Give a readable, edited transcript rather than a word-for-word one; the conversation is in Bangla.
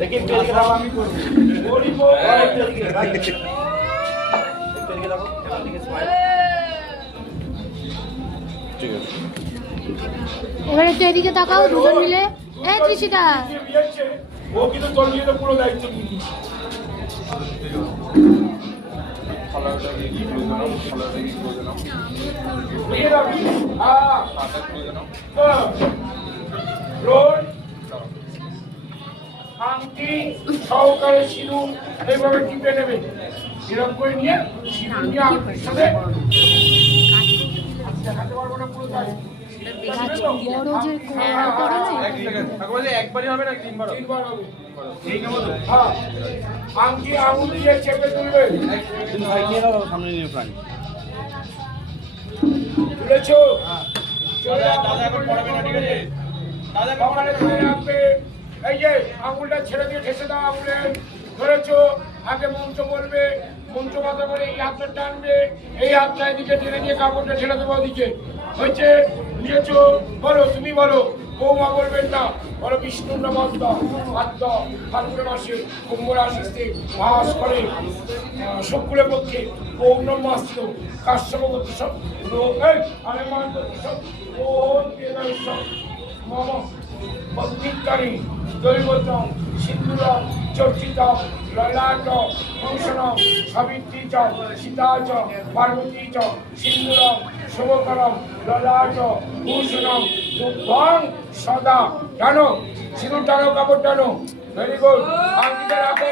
দেখি পেরিয়ে দাও আমি করব বলি বল পেরিয়ে দাও পেরিয়ে দাও এদিকে স্মাইল ঠিক আছে এবারে একটু এদিকে তাকাও দুজন মিলে এই ত্রিশিতা ও কিন্তু তোর নিয়ে তো পুরো দায়িত্ব নিবি খালাটা কি প্রয়োজন খালাটা কি প্রয়োজন নিয়ে যাবি হ্যাঁ খালাটা প্রয়োজন রোড আংটি সহকারে সিঁদুর এইভাবে টিপে নেবে এরকম করে নিয়ে সিঁদুর নিয়ে আংটির সাথে দেখাতে পারবো না পুরো দায়িত্ব বড় যে করে না একবারই হবে না তিনবার হবে তিনবার হবে হ্যাঁ আংটি আঙুল দিয়ে চেপে তুলবে ভাই নিয়ে দাও সামনে নিয়ে প্রাণী তুলেছো দাদা এখন পড়াবে না ঠিক আছে দাদা কপালে ধরে রাখবে এই যে আঙুলটা ছেড়ে দিয়ে ঠেসে দাও আঙুলে ধরেছো আগে মন্ত্র বলবে মন্ত্র কথা বলে এই হাতটা টানবে এই হাতটা এদিকে টেনে নিয়ে কাপড়টা ছেড়ে দেবো ওদিকে হয়েছে নিয়েছো বলো তুমি বলো বৌমা বলবেন না বলো বিষ্ণু নমস্ত আত্ম ফাল্গুন মাসে কুম্ভ রাশিতে মাস করে শুক্রের পক্ষে ওম নমস্ত কাশ্যপ গোত্র আরে মান সব ওম কেদারেশ্বর মম ভক্তিকারী দৈবতম সিন্ধুরম চর্চিতম ললাট ভূষণম সাবিত্রী চ সীতা চ পার্বতী চ সিন্ধুরম শুভকরম ললাট ভূষণম দুর্ভং সদা টানো সিঁদুর টানো কাপড় টানো ভেরি গুড আংটিটা রাখো